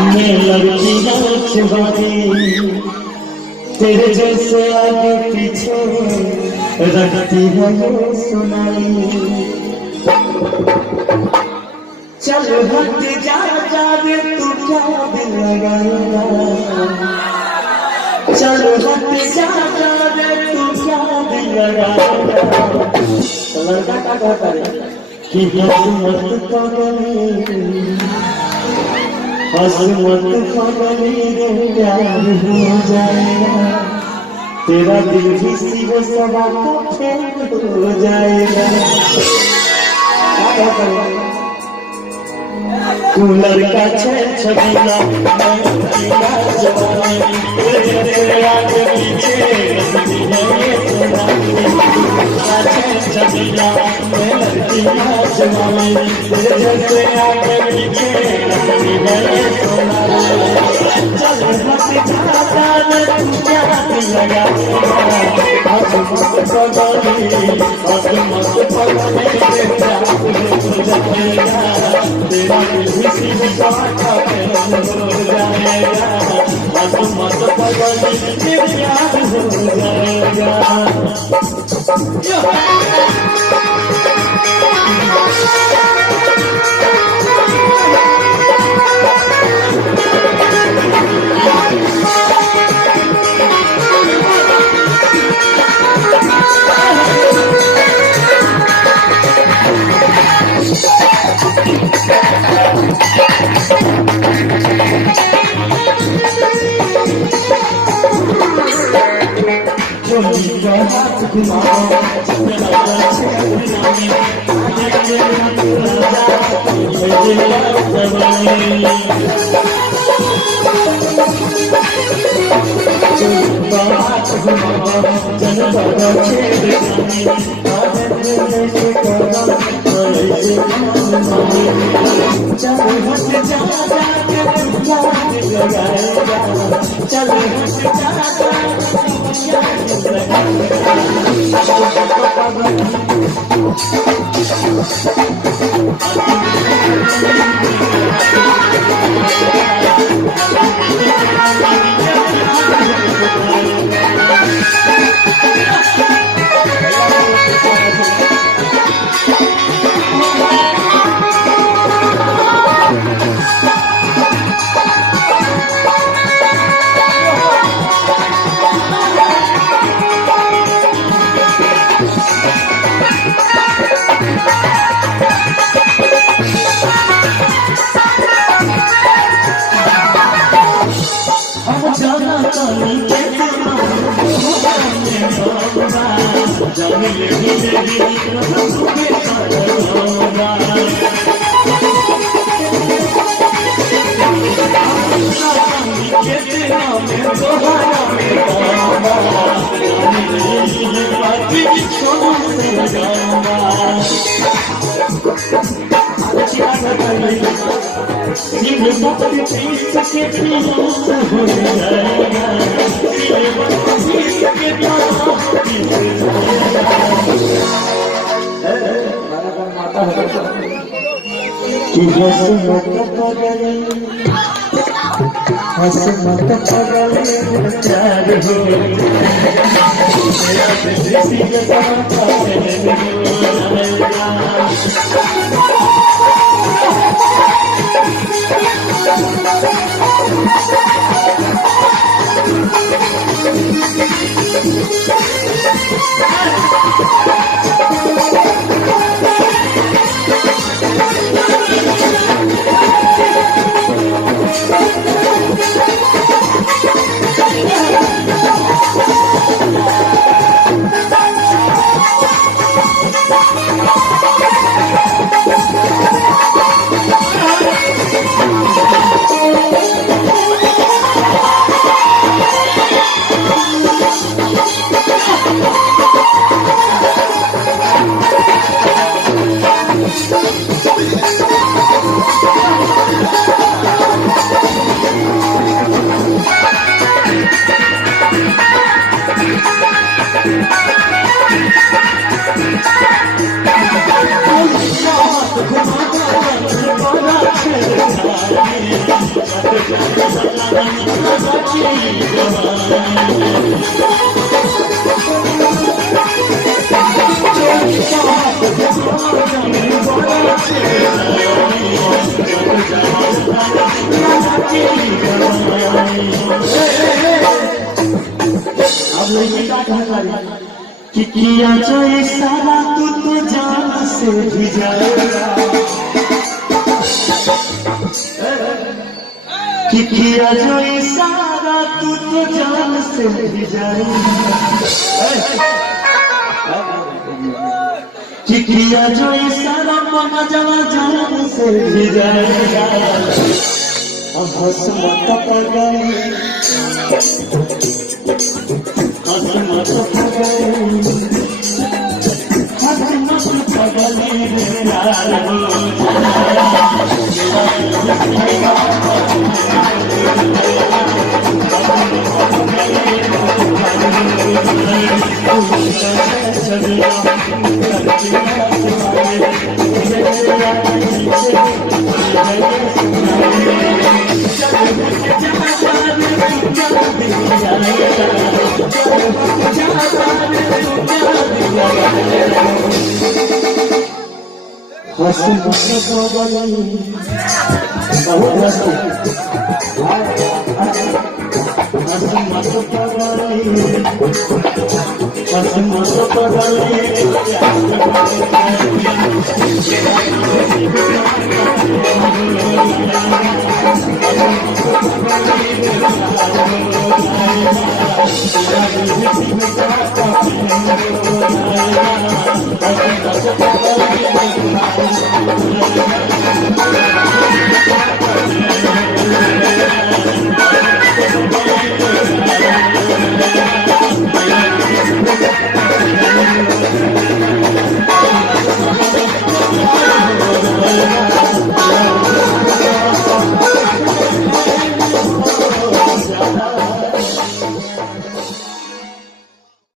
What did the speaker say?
मैं लड़की नाचवानी तेरे जैसे आगे पीछे रखती है ये सुनाई। चल हट जा जा रे तू क्या दिल लगाएगा। चल हट जा जा रे तू क्या दिल लगाएगा। लड़का का कहता है कि हंस मत पागली रे प्यार हो जाएगा। तेरा दिल भी सीधे सवा का फेल हो जाएगा। तू लड़का छबीला आगे पीछे छबीला मैं लड़की जवानी जैसे आगे पीछे चल हंस क्या लगा तेरा किसी भी जाएगा मत पगली याद हो जाएगा। कि किया जो इशारा तू तो जान से भी जाएगा, कि किया जो इशारा तू तो जान से भी जाएगा, कि किया जो इशारा मना जवा जान से भी जाएगा। हसमत पगली हसमत पगली हसमत पगली बहुत